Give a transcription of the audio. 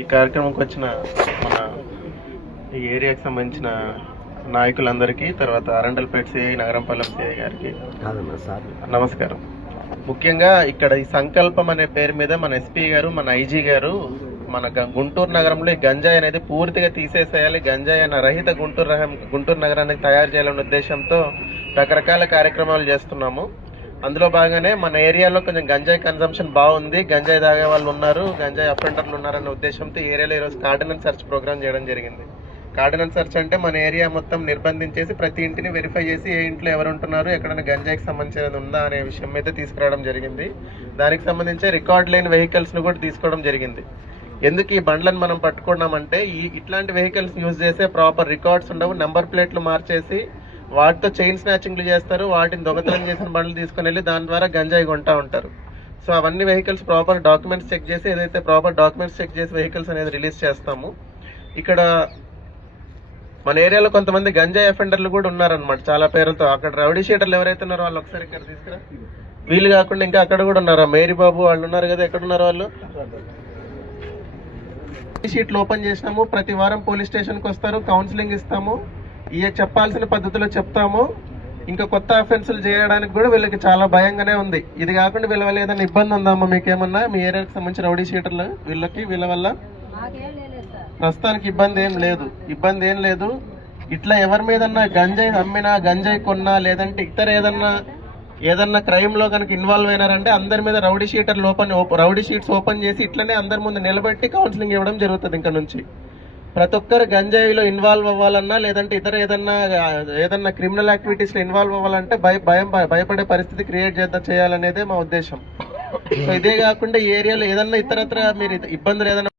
ఈ కార్యక్రమంకి వచ్చిన మన ఈ ఏరియాకి సంబంధించిన నాయకులందరికీ, తర్వాత అరండల్పేట సిఐ, నగరంపాలెం సిఐ గారికి నమస్కారం. ముఖ్యంగా ఇక్కడ ఈ సంకల్పం అనే పేరు మీద మన ఎస్పీ గారు, మన ఐజీ గారు మన గుంటూరు నగరంలో ఈ గంజాయి అనేది పూర్తిగా తీసేసేయాలి, గంజాయి అన్న రహిత గుంటూరు నగరానికి తయారు చేయాలనే ఉద్దేశంతో రకరకాల కార్యక్రమాలు చేస్తున్నాము. అందులో భాగంగానే మన ఏరియాలో కొంచెం గంజాయి కన్సంప్షన్ బాగుంది, గంజాయి తాగే వాళ్ళు ఉన్నారు, గంజాయి అఫెండర్లు ఉన్నారనే ఉద్దేశంతో ఈ ఏరియాలో ఈరోజు కార్డినల్ సెర్చ్ ప్రోగ్రామ్ చేయడం జరిగింది. కార్డినల్ సెర్చ్ అంటే మన ఏరియా మొత్తం నిర్బంధించేసి ప్రతి ఇంటిని వెరిఫై చేసి ఏ ఇంట్లో ఎవరు ఉంటున్నారు, ఎక్కడైనా గంజాయికి సంబంధించినది ఉందా అనే విషయం మీద తీసుకురావడం జరిగింది. దానికి సంబంధించి రికార్డ్ లేని వెహికల్స్ను కూడా తీసుకోవడం జరిగింది. ఎందుకు ఈ బండ్లను మనం పట్టుకున్నామంటే ఇట్లాంటి వెహికల్స్ యూజ్ చేసే ప్రాపర్ రికార్డ్స్ ఉండవు, నెంబర్ ప్లేట్లు మార్చేసి వాటితో చైన్ స్నాచింగ్లు చేస్తారు, వాటిని దొంగతనం చేసిన బండ్లు తీసుకుని వెళ్ళి దాని ద్వారా గంజాయి కొంటా ఉంటారు. సో అవన్నీ వెహికల్స్ ప్రాపర్ డాక్యుమెంట్స్ చెక్ చేసి, ఏదైతే ప్రాపర్ డాక్యుమెంట్స్ చెక్ చేసి వెహికల్స్ అనేది రిలీజ్ చేస్తాము. ఇక్కడ మన ఏరియాలో కొంతమంది గంజాయి అఫెండర్లు కూడా ఉన్నారనమాట, చాలా పేర్లతో. అక్కడ రౌడీ షీటర్లు ఎవరైతే ఉన్నారో వాళ్ళు ఒకసారి ఇక్కడ తీసుకురా. వీళ్ళు కాకుండా ఇంకా అక్కడ కూడా ఉన్నారా, మేరీ బాబు వాళ్ళు ఉన్నారు కదా, ఎక్కడ ఉన్నారు వాళ్ళు? షీట్లు ఓపెన్ చేసినాము, ప్రతి వారం పోలీస్ స్టేషన్కి వస్తారు, కౌన్సిలింగ్ ఇస్తాము, చెప్పాల్సిన పద్ధతిలో చెప్తాము. ఇంకా కొత్త అఫెన్సులు చేయడానికి కూడా వీళ్ళకి చాలా భయంగానే ఉంది. ఇది కాకుండా వీళ్ళ వల్ల ఏదైనా ఇబ్బంది ఉందమ్మా మీకేమన్నా, మీ ఏరియాకి సంబంధించిన రౌడీ షీటర్లు వీళ్ళ వల్ల? ప్రస్తుతానికి ఇబ్బంది ఏం లేదు. ఇట్లా ఎవరి మీదన్నా గంజాయి అమ్మినా, గంజాయి కొన్నా, లేదంటే ఇతర ఏదన్నా క్రైమ్ లో కనుక ఇన్వాల్వ్ అయినారంటే అందరి మీద రౌడీ షీట్స్ ఓపెన్ చేసి ఇట్లనే అందరి ముందు నిలబెట్టి కౌన్సిలింగ్ ఇవ్వడం జరుగుతుంది. ఇంకా నుంచి ప్రతి ఒక్కరు గంజాయిలో ఇన్వాల్వ్ అవ్వాలన్నా, లేదంటే ఇతర ఏదన్నా క్రిమినల్ యాక్టివిటీస్ లో ఇన్వాల్వ్ అవ్వాలంటే భయపడే పరిస్థితి క్రియేట్ చేయాలనేదే మా ఉద్దేశం. సో ఇదే కాకుండా ఈ ఏరియాలో ఏదన్నా ఇతరత్ర మీరు ఇబ్బందులు ఏదైనా